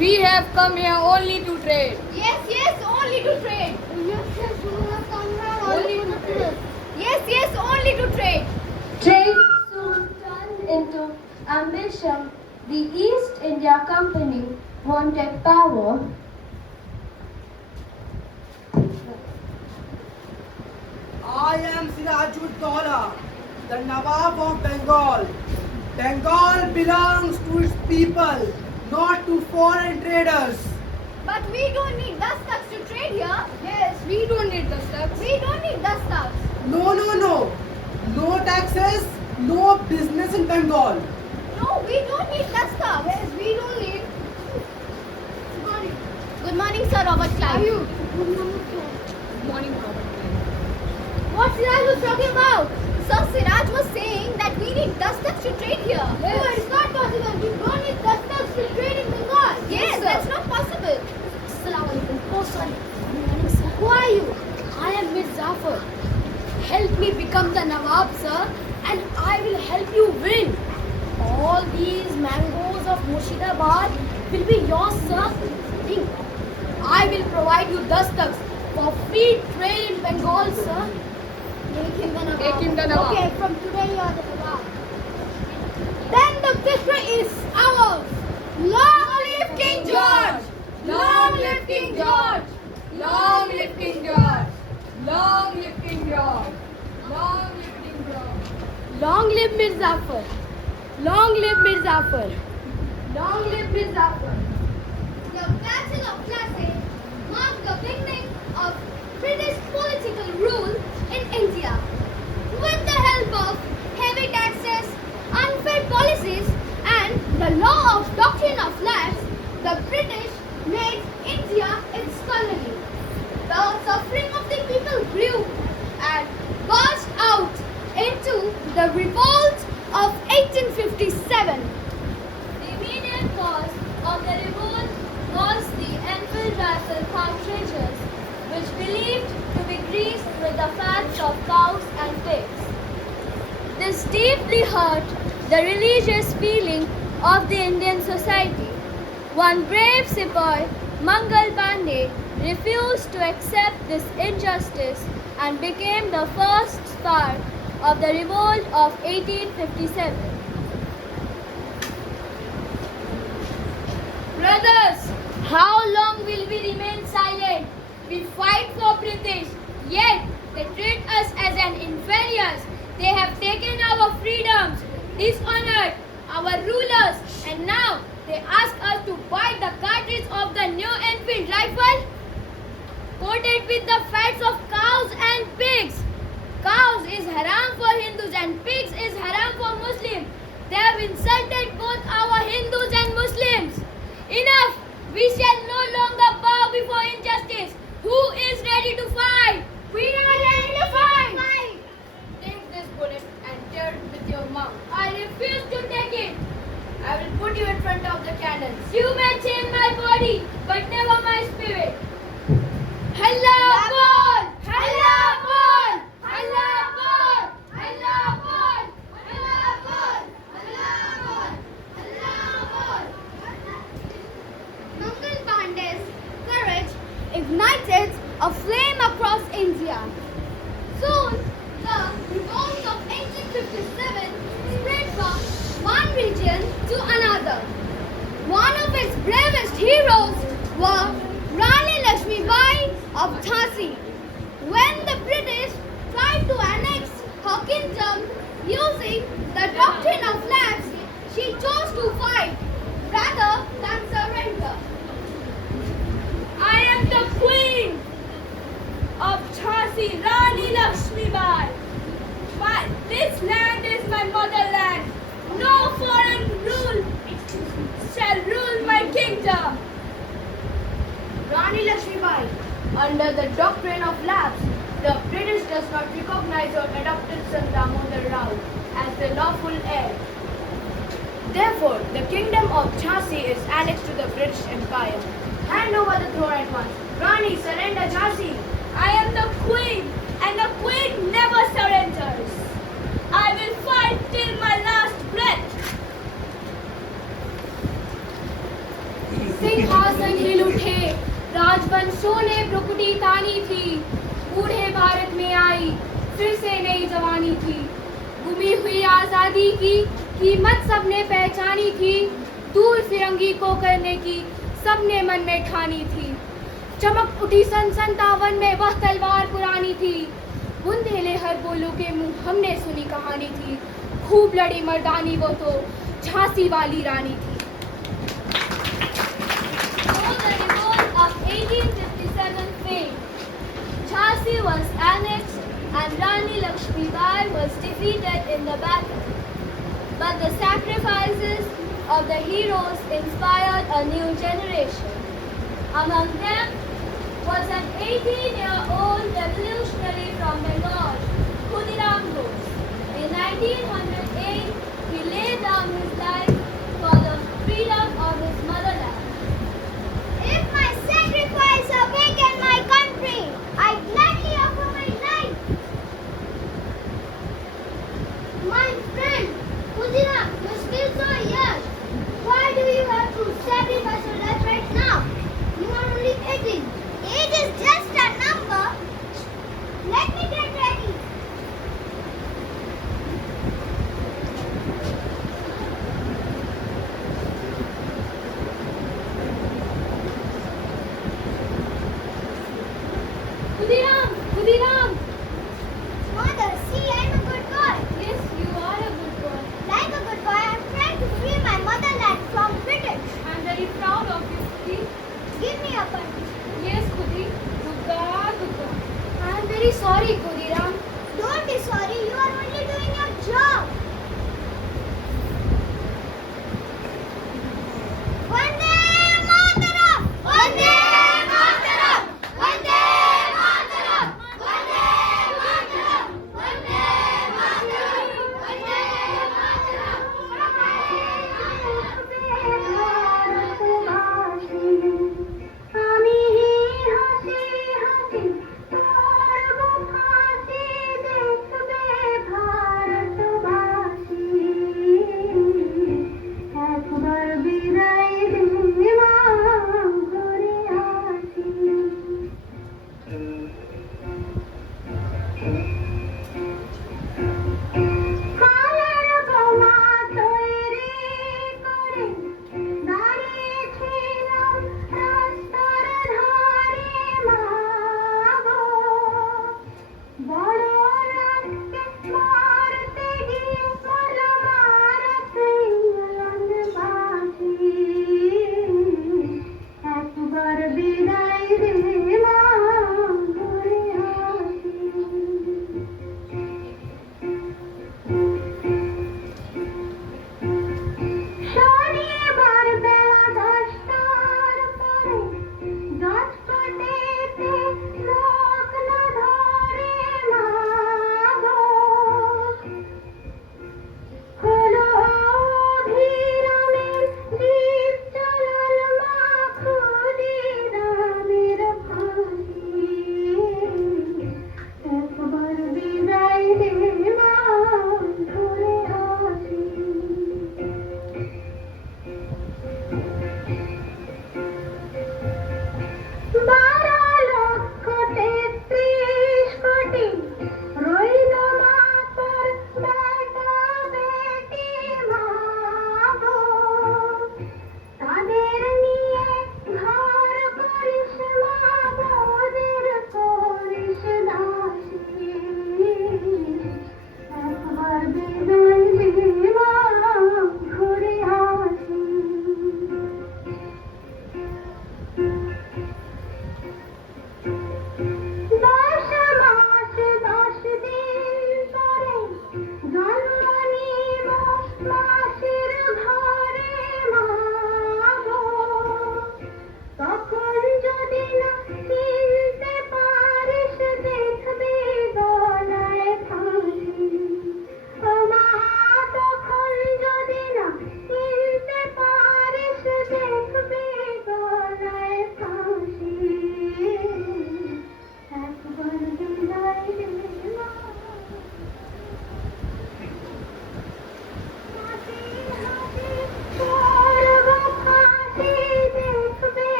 We have come here only to trade. Yes, yes, only to trade. Yes, yes, only to trade. Trade soon turned into ambition. The East India Company wanted power. I am Sirajud-Dowla, the Nawab of Bengal. Bengal belongs to its people, not to foreign traders. But we don't need dustocks to trade here. Yes, we don't need the stuff. We don't need dustocks. No, no, no. No taxes, no business in Bengal. No, we don't need dustocks. Yes, we don't need. Good morning, Sir Robert How are Clive. you? Good morning, Robert. What Siraj was talking about? Sir Siraj was saying that we need dustocks to trade here. Yes. No, it's not possible. We don't need dustocks to trade in Bengal. Yes, sir. that's not possible. Assalamualaikum. Oh, sorry. Who are you? I am Mir Zafar. Help me become the Nawab, sir, and I will help you win. All these mangoes of Murshidabad will be yours, sir. Think. I will provide you dustocks for free trade in Bengal, sir. Make him the Nawab. Make him the Nawab. Okay, from today you are the Nawab. Then the victory is ours. Long live King George! Long live King George! Long live King George! Long live King George! Long live King George! Long live Mir Zafar. Long live Mir Zafar. Long live Mir Zafar. The Battle of Plassey marked the beginning of British political rule in India. With the help of heavy taxes, unfair policies, and the law of doctrine of lapse, the British made India its colony. The suffering of the people grew and burst out into the revolt of 1857. The immediate cause of the revolt was the Enfield rifle cartridges, which believed to be greased with the fats of cows and pigs. This deeply hurt the religious feeling of the Indian society. One brave sepoy, Mangal Pandey, refused to accept this injustice and became the first spark of the revolt of 1857. Brothers, how long will we remain silent? We fight for British, yet they treat us as an inferiors. They have taken our freedoms, dishonored our rulers, and now they ask us to buy the cartridge of the new Enfield rifle coated with the fats of cows and pigs. Cows is haram for Hindus and pigs is haram for Muslims. They have insulted both our Hindus and Muslims. Enough! We shall no longer bow before injustice. Who is ready to fight? We are ready to fight! Take this bullet and tear it with your mouth. I refuse to take it. I will put you in front of the cannons. You may chain my body, but never my spirit. Allah Akbar! Allah Akbar! Allah Akbar! Allah Akbar! Allah Akbar! Allah Akbar! Mangal Pandey's courage ignited a flame across India. Soon, the revolt of 1857 spread from one region to another. One of its bravest heroes was Rani Lakshmibai of Jhansi. When the British tried to annex her kingdom using the doctrine of lapse, she chose to fight rather than surrender. I am the queen of Jhansi, Rani Lakshmibai. But this land is my motherland. No foreign rule shall rule my kingdom. Rani Lakshmibai, under the doctrine of lapse, the British does not recognize your adopted son Damodar Rao as the lawful heir. Therefore, the kingdom of Jhansi is annexed to the British Empire. Hand over the throne at once. Rani, surrender Jhansi. I am the queen, and the queen never surrenders. I will fight till my last breath. सिंहासन हिल उठे, राजवंशों ने भ्रुकुटी तानी थी। बूढ़े भारत में आई फिर से नई जवानी थी। गुमी हुई आजादी की कीमत सबने पहचानी थी। दूर फिरंगी को करने की सबने मन में ठानी थी। चमक उठी सन 57 में वह तलवार पुरानी थी। बुंदेले हर बोलों के मुंह हमने सुनी कहानी थी। खूब लड़ी मर्दानी वो तो झांसी वाली रानी थी। So the revolt of 1857 failed. Jhansi was annexed and Rani Lakshmibai was defeated in the battle. But the sacrifices of the heroes inspired a new generation. Among them was an 18-year-old revolutionary from Bengal, Khudiram Bose. In 1908, he laid down his life for the freedom of his motherland. If my sacrifice awaken my country, I gladly offer my life. My friend, Khudiram, you still so young. Why do you have to sacrifice your life right now? You are only 18. Age is just a number. Let me get ready. Khudiram! Khudiram! Mother, see, I am a good boy. Yes, you are a good boy. Like a good boy, I am trying to free my motherland from British. I am very proud of you, Khudi. Give me a punch. Yes, Khudi. Dugga, dugga. I am very sorry, Khudiram. Don't be sorry, you are only doing your job. Vande Mataram! Vande Mataram! Vande Mataram! Vande Mataram! Vande Mataram! Vande Mataram!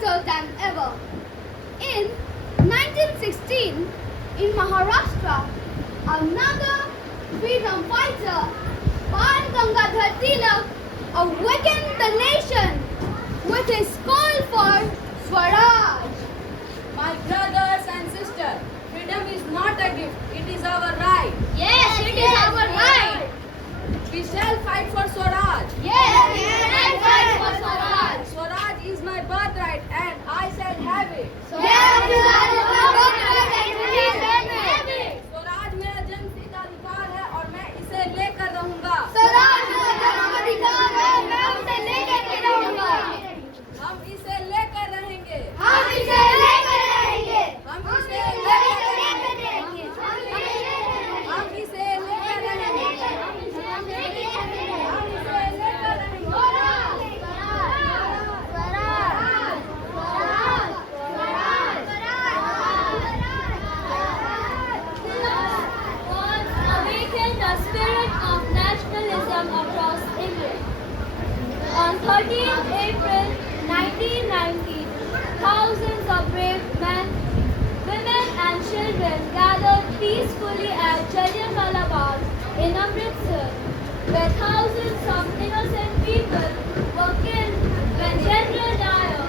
bolder than ever. In 1916, in Maharashtra, another freedom fighter, Bal Gangadhar Tilak, awakened the nation with his call for Swaraj. My brothers and sisters, freedom is not a gift, it is our right. Yes, it is our right. We shall fight for Swaraj. Yes, we shall fight for Swaraj. Swaraj is my birthright and I shall have it. Yes, Swaraj is our birthright and we shall have it. Swaraj मेरा जन्मसिद्ध अधिकार है और मैं इसे लेकर रहूंगा। स्वराज मेरा जन्मसिद्ध अधिकार है, मैं उसे लेकर के रहूंगा। हम इसे लेकर रहेंगे। हम इसे लेकर रहेंगे। हम इसे लेकर रहेंगे। हम इसे लेकर रहेंगे। हम इसे लेकर रहेंगे। हम इसे लेकर रहेंगे। Awaken the spirit of nationalism across England. On 13th April 1990, thousands of brave men, women and children gathered peacefully at Jallianwala Bagh in Amritsar, where thousands of innocent people were killed when General Dyer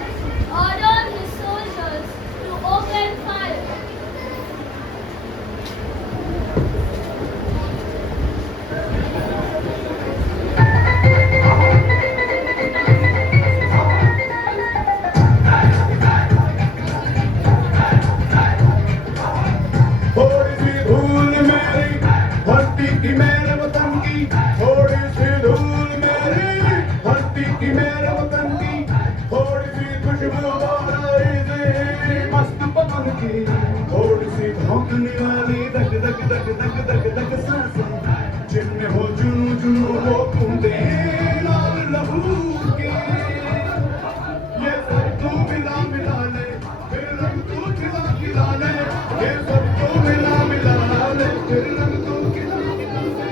ordered his soldiers to open fire. थोड़ी सी धूल मेरी धरती की मेरे वतन की, थोड़ी सी धूल मेरी धरती की मेरे वतन की, थोड़ी सी खुशबू बहारी से मस्त पवन की, थोड़ी सी भौंकने वाली धक धक धक धक धक धक सांसें, जिनमें हो जुनू जुनू वो बूंदें लाल लहू की। ये सब तू मिला मिला ले, फिर रंग तू खिला खिला ले, ये सब तू मिला मिला ले, फिर रंग तू खिला खिला ले।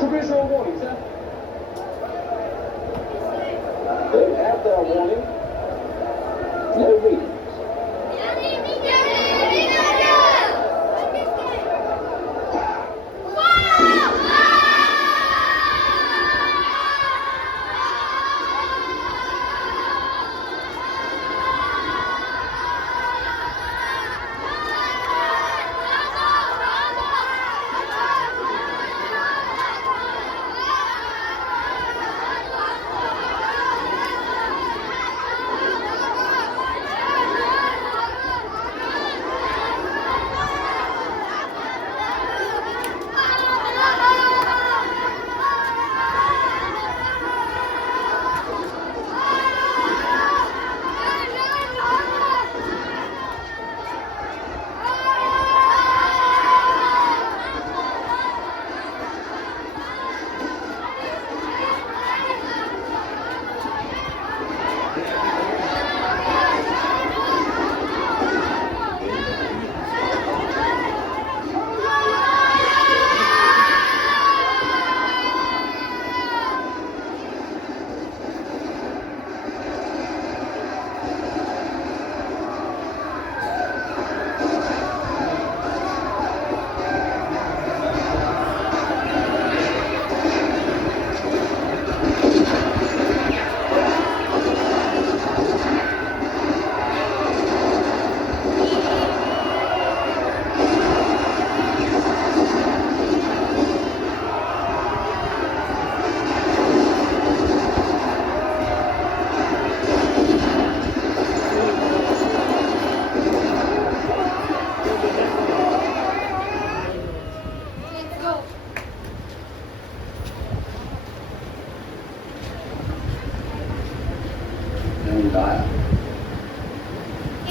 Traditional warning, sir. They have their warning. No readings.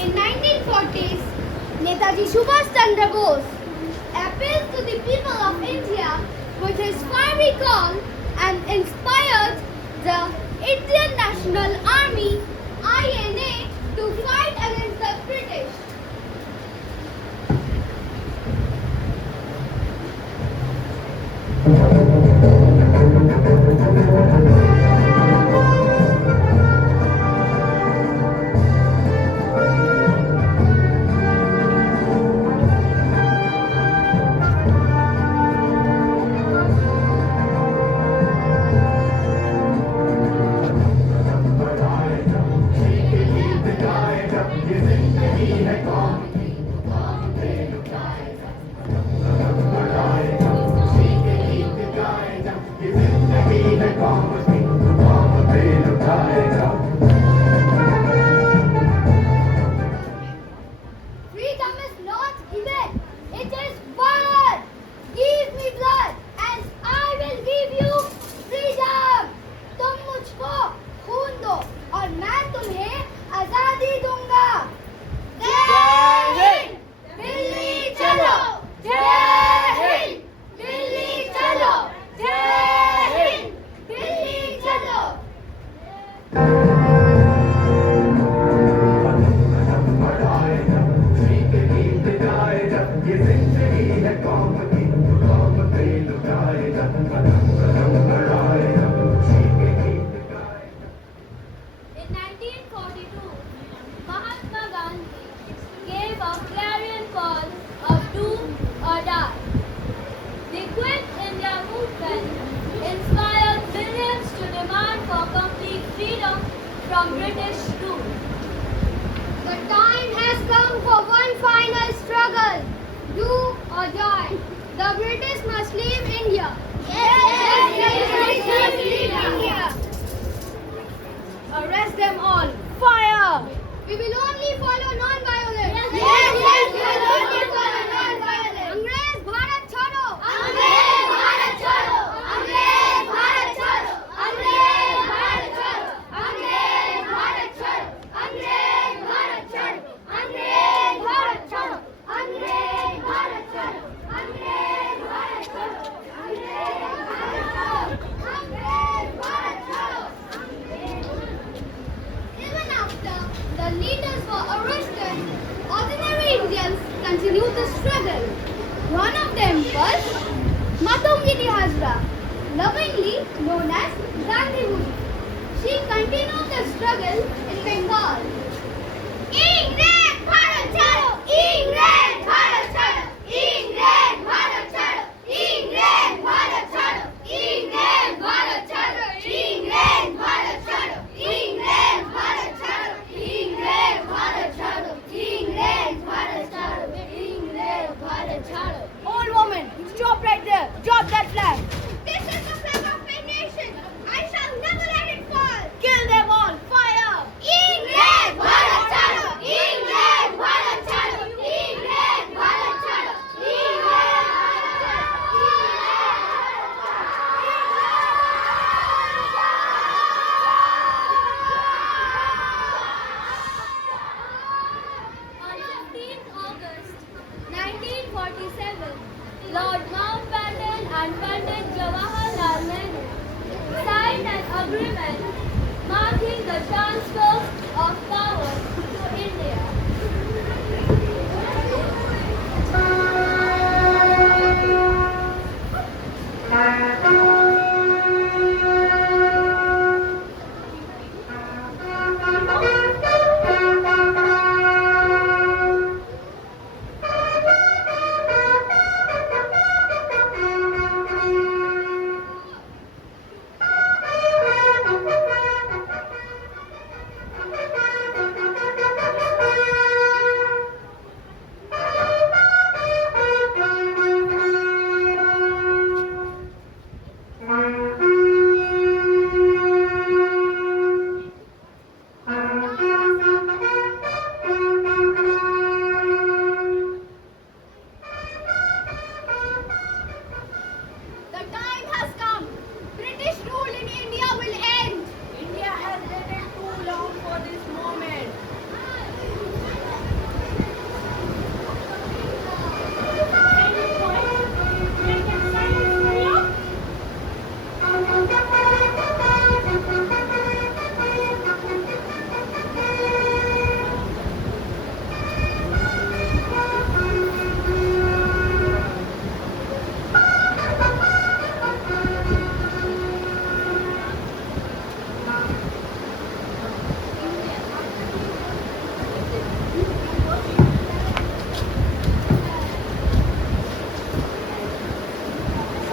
In 1940s, Netaji Subhash Chandra Bose appealed to the people of India with his fiery call and inspired the Indian National Army INA to fight against the British. Freedom is not given, it is won. Give me blood and I will give you freedom. तुम मुझको खून दो और मैं तुम्हें आजादी दूंगा. जय हिंद, दिल्ली चलो. जय हिंद, दिल्ली चलो. जय हिंद, दिल्ली चलो. In 1942, Mahatma Gandhi gave a clarion call of do or die. The Quit India movement inspired millions to demand for complete freedom from British rule. The time has come for one final struggle. Do or die. The British must leave India. Yes, leave India. Arrest them all. Fire! We will only follow non-violence. Yes, we will only follow non-violence. अंग्रेज भारत छोड़ो. अंग्रेज भारत छोड़ो. अंग्रेज भारत छोड़ो. अंग्रेज भारत छोड़ो. अंग्रेज भारत छोड़ो. अंग्रेज भारत छोड़ो. अंग्रेज भारत छोड़ो. अंग्रेज भारत छोड़ो. अंग्रेज भारत छोड़ो. lovingly known as Gandhi Muni. She continued the struggle in Bengal. Ingred Bharat Chado! Ingred Bharat Chado! Ingred Bharat Chado! Ingred Bharat Chado! Ingred Bharat Chado! Ingred Bharat Chado! Ingred Bharat Chado! Ingred Bharat Chado! Ingred Bharat Chado! Ingred Bharat Chado! All women, stop right there. Drop that flag. This is the flag of my nation. I shall never let it fall. Kill them all. Fire. Ingred Bharat Chado! Ingred Bharat Chado! Ingred Bharat Chado! Ingred On 15th August 1947, Lord Mountbatten and Pandit Jawaharlal Nehru signed an agreement marking the transfer of power to India. The time has come. British rule in India will end. India has waited too long for this moment.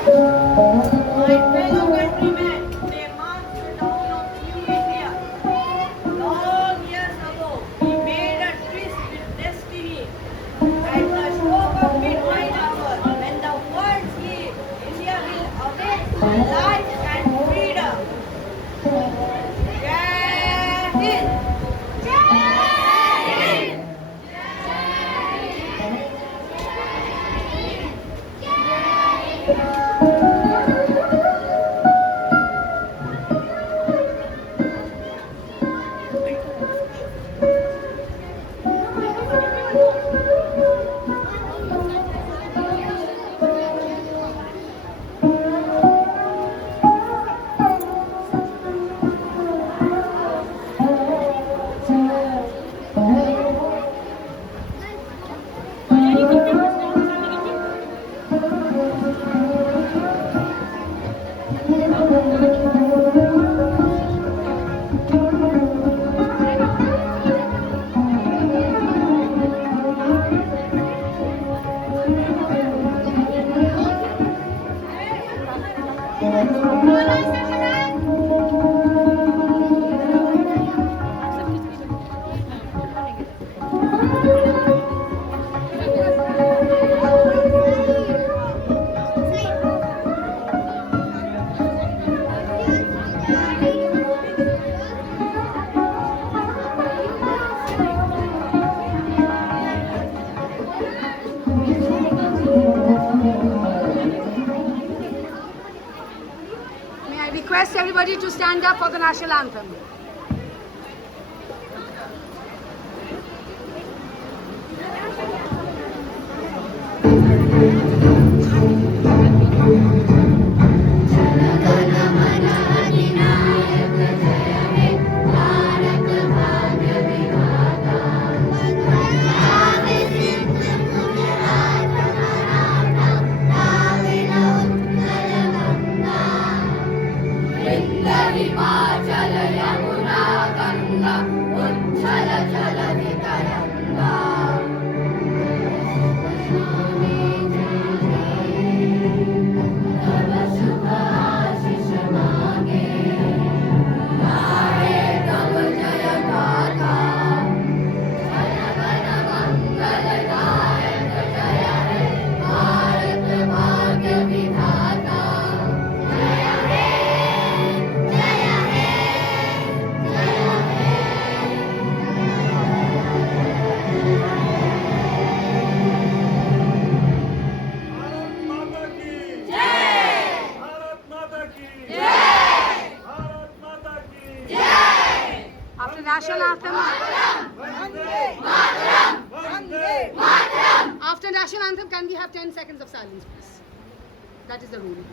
My fellow countrymen, today marks the dawn of new India. Long years ago, we made a tryst with destiny. At the stroke of midnight hour, when the world sleeps, India will awake to life and freedom. Jai Hind! May I request everybody to stand up for the national anthem. Himachal Yamuna Ganga उच्छल जलधि तरंगा तव शुभ आशीष मांगे गाए तव जय गाथा जन गण मंगलदायक जय हे भारत भाग्य विधाता जय हे जय हे जय हे भारत माता की जय भारत माता की जय भारत माता की After national anthem, Vande after national anthem, can we have 10 seconds of silence, please? That is the rule.